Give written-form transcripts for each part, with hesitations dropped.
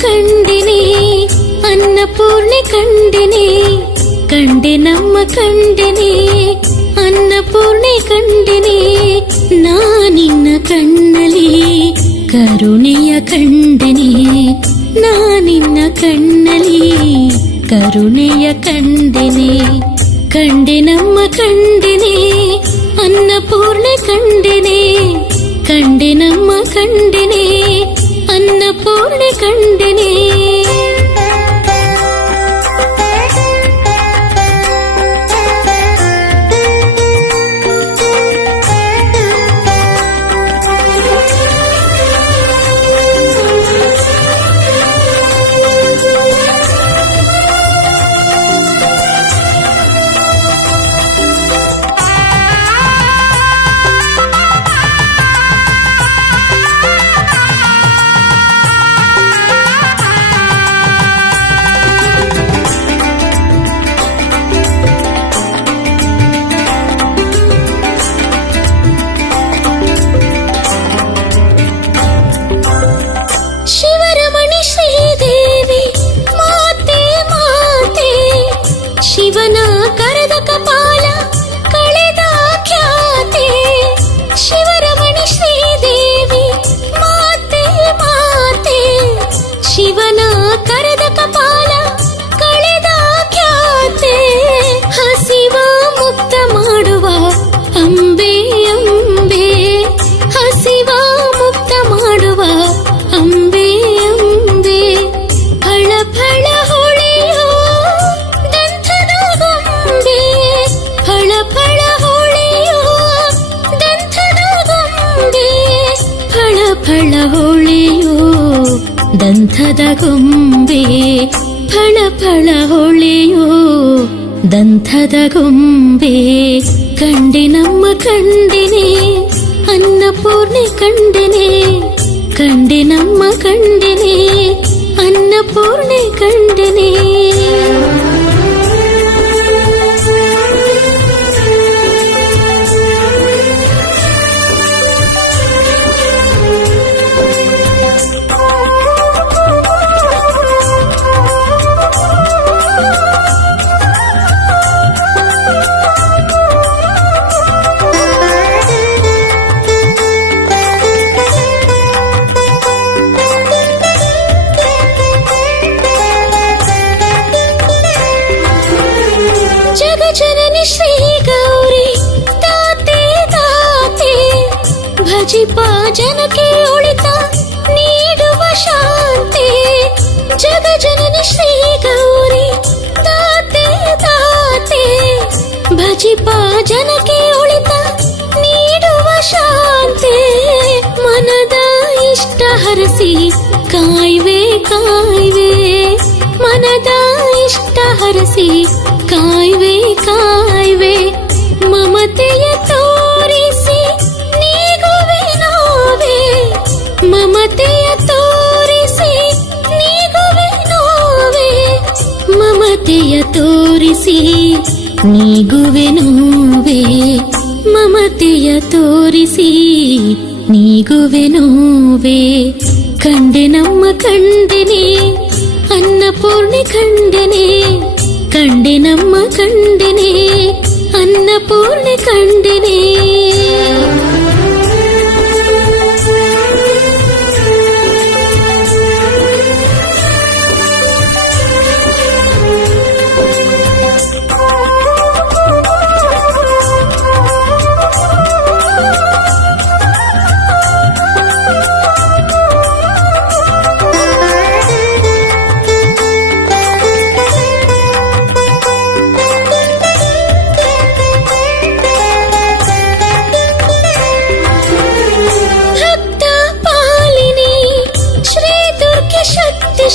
ಕಂಡಿನೇ ಅನ್ನಪೂರ್ಣೆ ಕಂಡಿನೇ ಕಂಡೆ ನಮ್ಮ ಕಂಡಿನೇ ಅನ್ನಪೂರ್ಣೆ ಕಂಡಿನೇ ನಾನಿನ್ನ ಕಣ್ಣಲ್ಲಿ ಕರುಣೆಯ ಕಂಡಿನೇ ನಾನಿನ್ನ ಕಣ್ಣಲ್ಲಿ ಕರುಣೆಯ ಕಂಡಿನೇ ಕಂಡೆ ನಮ್ಮ ಕಂಡಿನೇ ಅನ್ನಪೂರ್ಣೆ ಕಂಡಿನೇ ಕಂಡೆ ನಮ್ಮ ಕಂಡಿನೇ ಅನ್ನಪೂರ್ಣೆ ಕಂಡಿನೇ ಶಿವನ ಕರೆದ ಕಪಾಲ ಕಳೆದ ಖ್ಯಾತೆ ಶಿವರಮಣಿ ಶ್ರೀದೇವಿ ಮಾತೆ ಮಾತೆ ಶಿವನ ಕರೆದ ಕಪಾಲ ಕಳೆದ ಖ್ಯಾತೆ ಹಸಿವ ಮುಕ್ತ ಮಾಡುವ ಅಂಬೆ ಅಂಬೆ ಹಸಿವ ಮುಕ್ತ ಮಾಡುವ ಅಂಬೆ ಅಂಬೆ ಫಳ ಫಳ ಫಳ ಹೊಳೆಯೋ ದಂಥದ ಗೊಂಬೆ ಫಳ ಫಳ ಹೊಳೆಯೋ ದಂಥದ ಗೊಂಬೆ ಕಂಡೆ ನಮ್ಮ ಕಂಡಿನೇ ಅನ್ನಪೂರ್ಣೆ ಕಂಡಿನೇ ಕಂಡೆ ನಮ್ಮ ಕಂಡಿನೇ ಅನ್ನಪೂರ್ಣೆ ಕಂಡಿನೇ ಜಗಜನನಿ ಶ್ರೀ ಗೌರಿ ತಾತೆ ತಾತೆ ಭಜಿಪ ಜನಕ್ಕೆ ಉಳಿತ ನೀಡುವ ಶಾಂತಿ ಜಗಜನನಿ ಶ್ರೀ ಗೌರಿ ತಾತೆ ತಾತೆ ಭಜಿಪ ಜನಕ್ಕೆ ಉಳಿತ ನೀಡುವ ಶಾಂತಿ ಮನದ ಇಷ್ಟ ಹರಸಿ ಕಾಯ್ವೆ ಕಾಯ್ವೆ ಮನದ ಇಷ್ಟ ಹರಸಿ ಕಾಯ್ವೆ ಕಾಯ್ವೆ ಮಮತೆಯ ತೋರಿಸಿ ನೀಗುವೆ ನೋವೆ ಮಮತೆಯ ತೋರಿಸಿ ನೀಗುವೆ ನೋವೆ ಮಮತೆಯ ತೋರಿಸಿ ನೀಗುವೆ ನೋವೆ ಮಮತೆಯ ಪ್ರೀತಿಯ ತೋರಿಸಿ ನೀಗುವೆ ನೋವೆ ಕಂಡೆ ನಮ್ಮ ಕಂಡೆನೆ ಅನ್ನಪೂರ್ಣೆ ಕಂಡೆನೆ ಕಂಡೆ ನಮ್ಮ ಕಂಡೆನೆ ಅನ್ನಪೂರ್ಣೆ ಕಂಡೆನೆ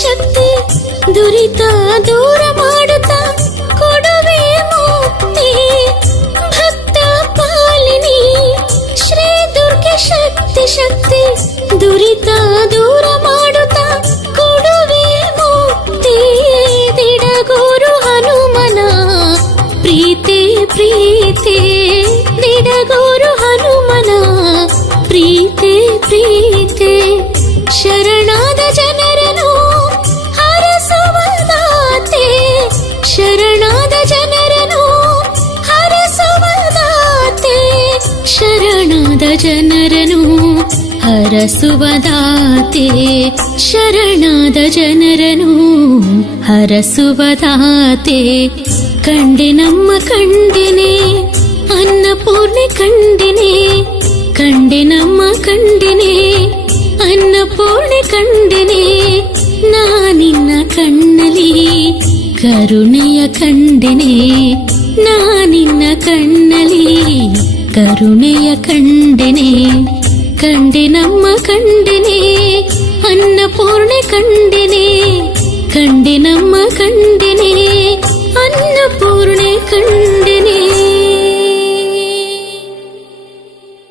ಶಕ್ತಿ ದುರಿತ ದೂರ ಮಾಡುತ್ತಾ ಕೊಡುವೆ ಮುಕ್ತಿ ಭಕ್ತ ಪಾಲಿನಿ ಶ್ರೀ ದುರ್ಗೆ ಶಕ್ತಿ ದುರಿತ ದೂರ ಮಾಡುತ್ತಾ ಕೊಡುವೆ ಮುಕ್ತಿ ದಿಡಗೂರು ಹನುಮನ ಪ್ರೀತಿ ದಿಡಗೂರು ಹನುಮನ ಪ್ರೀತಿ ಶರಣಾದ ಜನರನ್ನು ಶರಣಾದ ಜನರನ್ನು ಹರಸುವದಾತೆ ಶರಣಾದ ಜನರನ್ನು ಹರಸುವದಾತೆ ಶರಣಾದ ಜನರನ್ನು ಹರಸುವದಾತೆ ಕಂಡೆ ನಮ್ಮ ಕಂಡೆನೆ ಅನ್ನಪೂರ್ಣೆ ಕಂಡೆನೆ ಕಂಡೆ ನಮ್ಮ ಕಂಡೆನೆ ಅನ್ನಪೂರ್ಣೆ ಕಂಡೆನೆ ನಾನಿನ್ನ ಕಣ್ಣಲಿ ಕರುಣೆಯ ಕಂಡೆನೆ ನಾನಿನ್ನ ಕಣ್ಣಲಿ ಕರುಣೆಯ ಕಂಡೆನೆ ಕಂಡೆ ನಮ್ಮ ಕಂಡೆನೆ ಅನ್ನಪೂರ್ಣೆ ಕಂಡೆನೆ ಕಂಡೆ ನಮ್ಮ ಕಂಡೆನೆ ಅನ್ನಪೂರ್ಣೆ